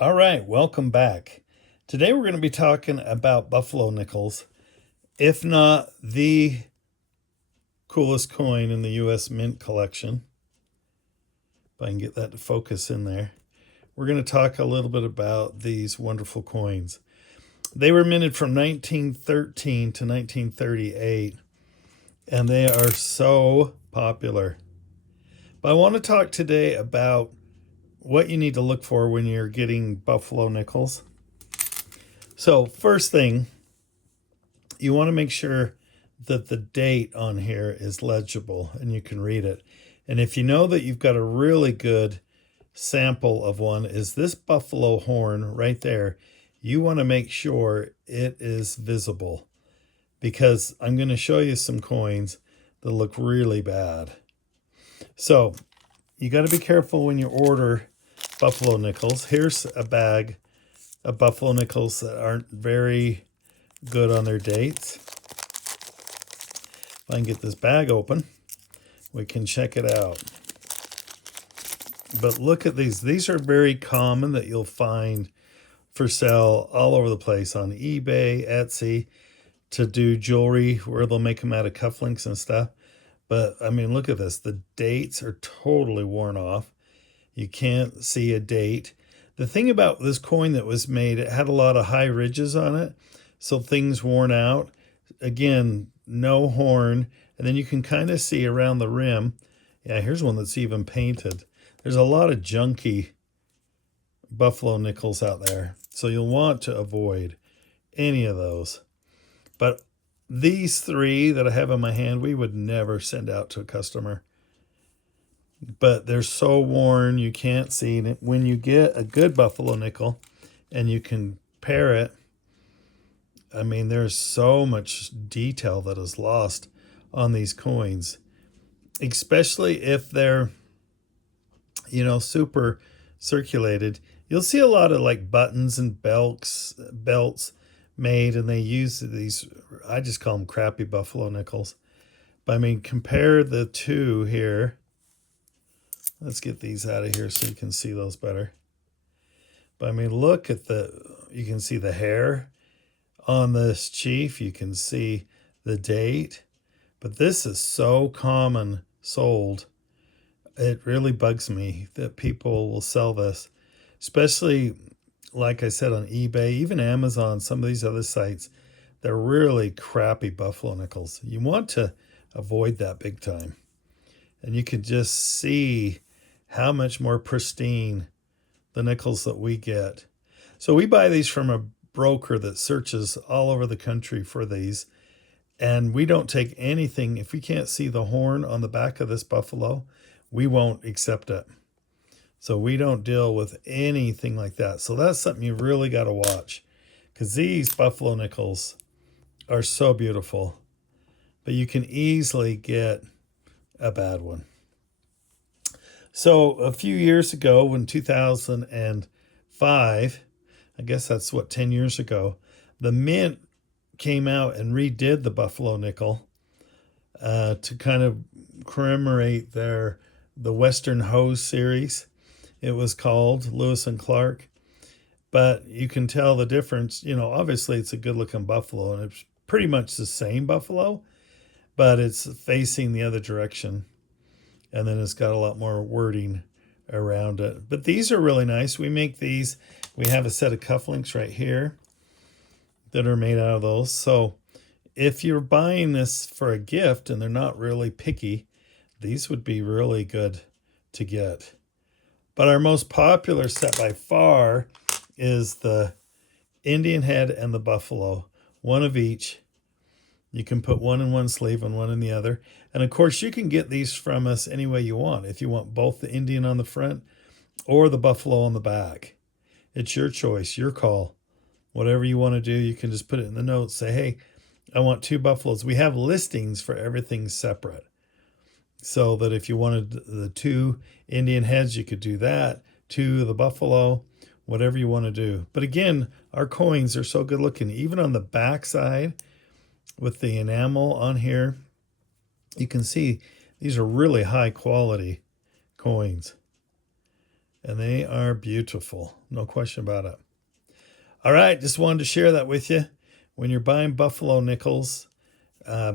All right, welcome back. Today we're going to be talking about buffalo nickels, if not the coolest coin in the U.S. Mint collection. If I can get that to focus in there. We're going to talk a little bit about these wonderful coins. They were minted from 1913 to 1938, and they are so popular. But I want to talk today about what you need to look for when you're getting buffalo nickels. So first thing, you want to make sure that the date on here is legible and you can read it. And if you know that you've got a really good sample of one, is this buffalo horn right there, you want to make sure it is visible, because I'm going to show you some coins that look really bad. So you got to be careful when you order buffalo nickels. Here's a bag of buffalo nickels that aren't very good on their dates. If I can get this bag open, we can check it out. But look at these. These are very common that you'll find for sale all over the place on eBay, Etsy, to do jewelry where they'll make them out of cufflinks and stuff. But I mean, look at this. The dates are totally worn off. You can't see a date. The thing about this coin that was made, it had a lot of high ridges on it, so things worn out. Again, no horn, and then you can kind of see around the rim. Yeah, here's one that's even painted. There's a lot of junky buffalo nickels out there, so you'll want to avoid any of those. But these three that I have in my hand, we would never send out to a customer. But they're so worn, you can't see it. When you get a good buffalo nickel and you can pair it, I mean, there's so much detail that is lost on these coins, especially if they're, super circulated. You'll see a lot of like buttons and belts made, and they use these, I just call them crappy buffalo nickels. But I mean, compare the two here. Let's get these out of here so you can see those better. But I mean, look at you can see the hair on this chief. You can see the date. But this is so common sold. It really bugs me that people will sell this, especially, like I said, on eBay, even Amazon, some of these other sites. They're really crappy buffalo nickels. You want to avoid that big time. And you can just see how much more pristine the nickels that we get. So we buy these from a broker that searches all over the country for these. And we don't take anything. If we can't see the horn on the back of this buffalo, we won't accept it. So we don't deal with anything like that. So that's something you really got to watch, because these buffalo nickels are so beautiful, but you can easily get a bad one. So a few years ago, in 2005, I guess that's 10 years ago, the Mint came out and redid the buffalo nickel to kind of commemorate the Western Hose series. It was called Lewis and Clark. But you can tell the difference. Obviously it's a good looking buffalo, and it's pretty much the same buffalo, but it's facing the other direction. And then it's got a lot more wording around it. But these are really nice. We make these. We have a set of cufflinks right here that are made out of those. So if you're buying this for a gift and they're not really picky, these would be really good to get. But our most popular set by far is the Indian head and the buffalo, one of each. You can put one in one sleeve and one in the other. And of course, you can get these from us any way you want. If you want both the Indian on the front or the buffalo on the back, it's your choice, your call. Whatever you want to do, you can just put it in the notes. Say, hey, I want two buffaloes. We have listings for everything separate, so that if you wanted the two Indian heads, you could do that. Two of the buffalo, whatever you want to do. But again, our coins are so good looking. Even on the back side, with the enamel on here, you can see these are really high quality coins. and they are beautiful. No question about it. All right, just wanted to share that with you. When you're buying buffalo nickels,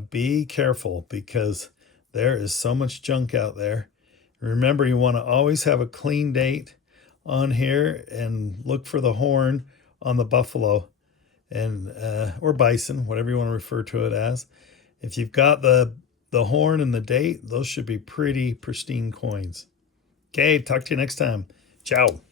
be careful because there is so much junk out there. Remember, you want to always have a clean date on here and look for the horn on the buffalo and or bison, whatever you want to refer to it as. If you've got the horn and the date, those should be pretty pristine coins. Okay, talk to you next time. Ciao.